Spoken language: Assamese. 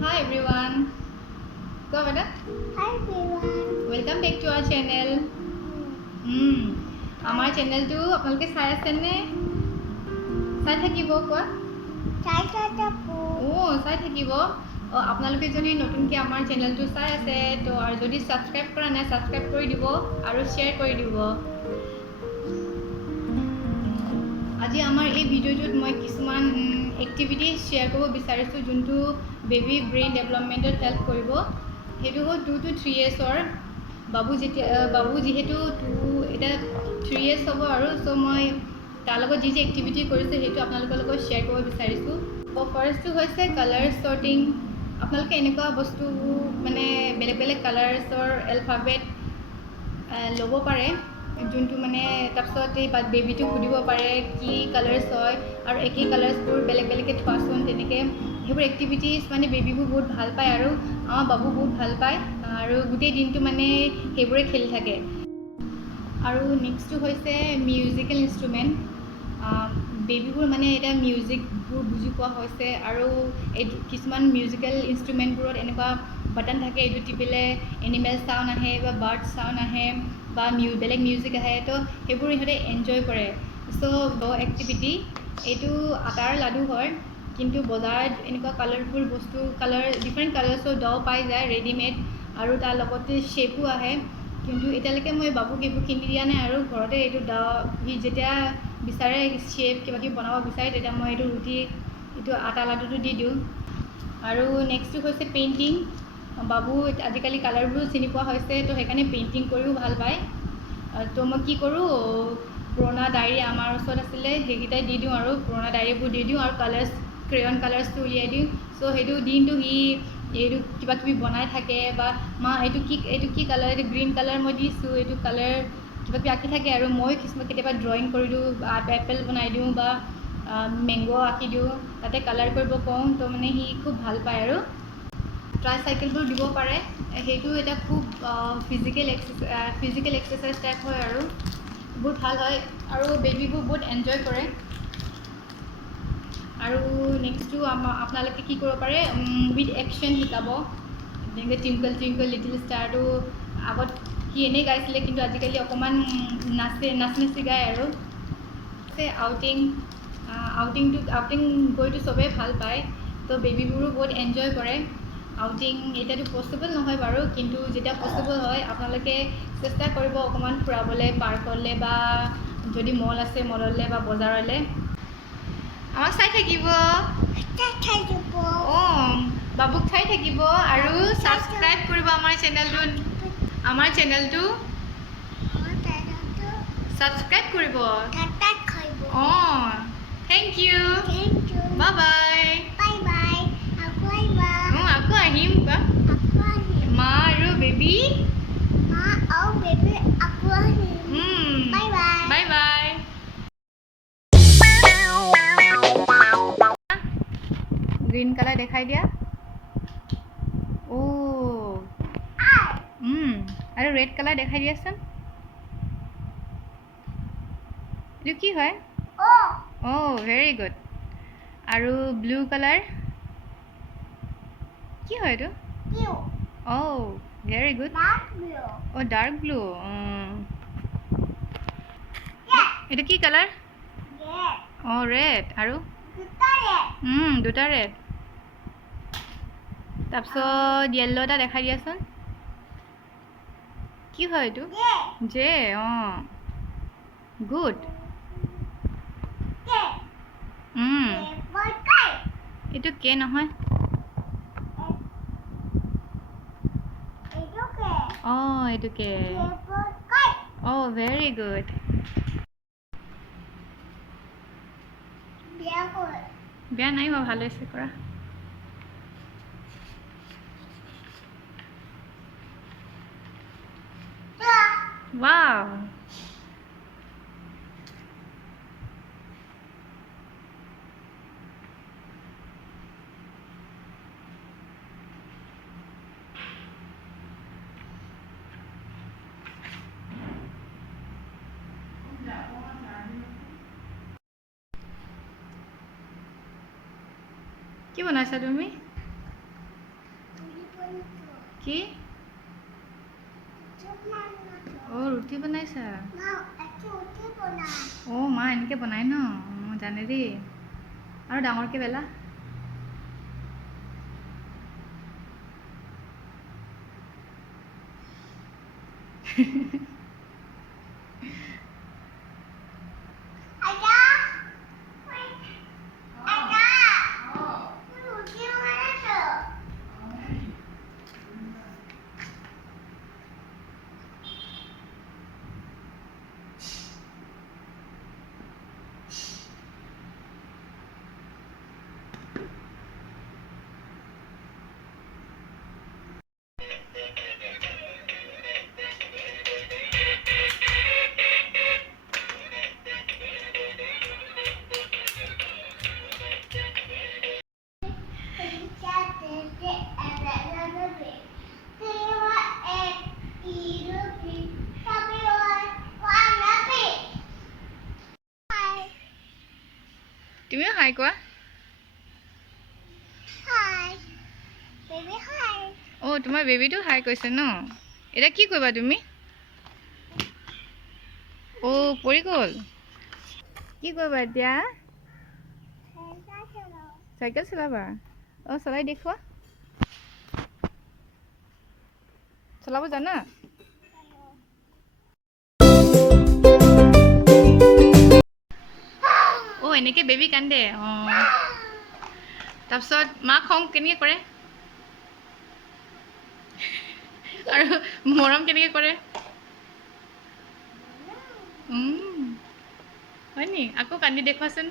Hi everyone. Go beta. Hi everyone. Welcome back to our channel. Our channel to আপোনালোকে চাই আছে নে? চাই থাকিব কোৱা? চাই থাকো। চাই থাকিব। আপোনালোকে যদি নতুনকৈ আমাৰ চেনেলটো চাই আছে তো আৰু যদি সাবস্ক্ৰাইব কৰা নাই সাবস্ক্ৰাইব কৰি দিব আৰু শ্বেয়াৰ কৰি দিব। আজি আমাৰ এই ভিডিঅ'টোত মই কিছুমান এক্টিভিটিজ শ্বেয়াৰ কৰিব বিচাৰিছোঁ যোনটো বেবী ব্ৰেইন ডেভেলপমেণ্টত হেল্প কৰিব। সেইটো হ'ল 2 to 3 yearsৰ বাবু যিহেতু এতিয়া 3 years হ'ব আৰু চ' মই তাৰ লগত যি এক্টিভিটি কৰিছোঁ সেইটো আপোনালোকৰ লগত শ্বেয়াৰ কৰিব বিচাৰিছোঁ। ফাৰ্ষ্টটো হৈছে কালাৰ ছৰ্টিং। আপোনালোকে এনেকুৱা বস্তু মানে বেলেগ বেলেগ কালাৰ্ছৰ এলফাবেট ল'ব পাৰে যোনটো মানে তাৰপিছত এই বেবীটোক সুধিব পাৰে কি কালাৰ্ছ হয় আৰু একেই কালাৰ্ছবোৰ বেলেগ বেলেগকৈ থোৱাচোন। তেনেকৈ সেইবোৰ এক্টিভিটিজ মানে বেবীবোৰ বহুত ভাল পায় আৰু আমাৰ বাবু বহুত ভাল পায় আৰু গোটেই দিনটো মানে সেইবোৰে খেলি থাকে। আৰু নেক্সটটো হৈছে মিউজিকেল ইনষ্ট্ৰুমেণ্ট। বেবীবোৰ মানে এতিয়া মিউজিকবোৰ বুজি পোৱা হৈছে আৰু এই কিছুমান মিউজিকেল ইনষ্ট্ৰুমেণ্টবোৰত এনেকুৱা বাটন থাকে, এইটো টিপিলে এনিমেল চাউণ্ড আহে বা বাৰ্ড চাউণ্ড আহে বা বেলেগ মিউজিক আহে, তো সেইবোৰ ইহঁতে এনজয় কৰে। চ' এক্টিভিটি এইটো আটাৰ লাডু হয় কিন্তু বজাৰত এনেকুৱা কালাৰফুল বস্তু ডিফাৰেণ্ট কালাৰ্ছৰ পাই যায় ৰেডিমেড আৰু তাৰ লগতে শ্বেপো আহে। কিন্তু এতিয়ালৈকে মই বাবুক এইবোৰ কিনি দিয়া নাই আৰু ঘৰতে এইটো সি যেতিয়া বিচাৰে শ্বেপ কিবা কিবি বনাব বিচাৰে তেতিয়া মই এইটো আটা লাডুটো দি দিওঁ। আৰু নেক্সটটো হৈছে পেইণ্টিং। বাবু আজিকালি কালাৰবোৰ চিনি পোৱা হৈছে তো সেইকাৰণে পেইণ্টিং কৰিও ভাল পায়। তো মই কি কৰোঁ, পুৰণা ডায়েৰী আমাৰ ওচৰত আছিলে সেইকেইটাই দি দিওঁ আৰু পুৰণা ডায়েৰীবোৰ দি দিওঁ আৰু ক্ৰেয়ন কালাৰ্ছটো উলিয়াই দিওঁ। চ' সেইটো দিনটো সি এইটো কিবা কিবি বনাই থাকে বা মা এইটো কি কালাৰ, এইটো গ্ৰীণ কালাৰ মই দিছোঁ, এইটো কালাৰ কিবা কিবি আঁকি থাকে আৰু মই কেতিয়াবা ড্ৰয়িং কৰি দিওঁ, এপেল বনাই দিওঁ বা মেংগ' আঁকি দিওঁ, তাতে কালাৰ কৰিব কওঁ। তো মানে সি খুব ভাল পায় আৰু ট্ৰাইচাইকেলবোৰ দিব পাৰে। সেইটো এটা খুব ফিজিকেল এক্সাৰচাইজ টাইপ হয় আৰু বহুত ভাল হয় আৰু বেবীবোৰ বহুত এনজয় কৰে। আৰু নেক্সটটো আপোনালোকে কি কৰিব পাৰে, উইথ একশ্যন শিকাব। যেনেকৈ টুইংকল টুইংকল লিটিল ষ্টাৰটো আগত সি এনেই গাইছিলে কিন্তু আজিকালি অকণমান নাচি গায় আৰু আউটিং গৈতো চবেই ভাল পায়। তো বেবীবোৰো বহুত এনজয় কৰে আউটিং। এতিয়াতো পচিবল নহয় বাৰু কিন্তু যেতিয়া পচিবল হয় আপোনালোকে চেষ্টা কৰিব অকণমান ফুৰাবলৈ পাৰ্কলৈ বা যদি মল আছে মললৈ বা বজাৰলৈ। আমাক চাই থাকিব, বাবুক চাই থাকিব আৰু ছাবস্ক্ৰাইব কৰিব আমাৰ চেনেলটো ছাবস্ক্ৰাইব কৰিব। Thank you, bye bye. আকৌ আহিম মা আৰু baby. Bye bye. Green colour দেখাই দিয়া। আৰু ৰেড কালাৰ দেখাই দিয়াচোন। এইটো কি হয়? Very good. আৰু ব্লু কালাৰ কি হয় এইটো? Very good. Dark blue. এইটো কি কালাৰ? ৰেড। আৰু দুটা ৰেড। তাৰপিছত য়েল্ল' এটা দেখাই দিয়াচোন। কি হয় এইটো? জে। গুড। এইটো কে নহয়। এইটো কে। Very good. বেয়া নাই হোৱা, ভাল হৈছে কৰা। ৱাও। কি বনাইছা তুমি? কি অ' ৰুটি বনাইছা অ' মা এনেকৈ বনাই ন জানে দেই আৰু ডাঙৰকৈ বেলা তুমিও হাই কোৱা অ' তোমাৰ বেবীটো হাই কৈছে ন এতিয়া কি কৰিবা তুমি অ' পৰি গ'ল কি কৰিবা এতিয়া চাইকেল চলাবা অ' চলাই দেখুৱা চলাব জানা অ' এনেকৈ বেবী কান্দে অঁ তাৰপিছত মাক খং কেনেকৈ কৰে আৰু মৰম কেনেকৈ কৰে হয় নি আকৌ কান্দি দেখুৱাচোন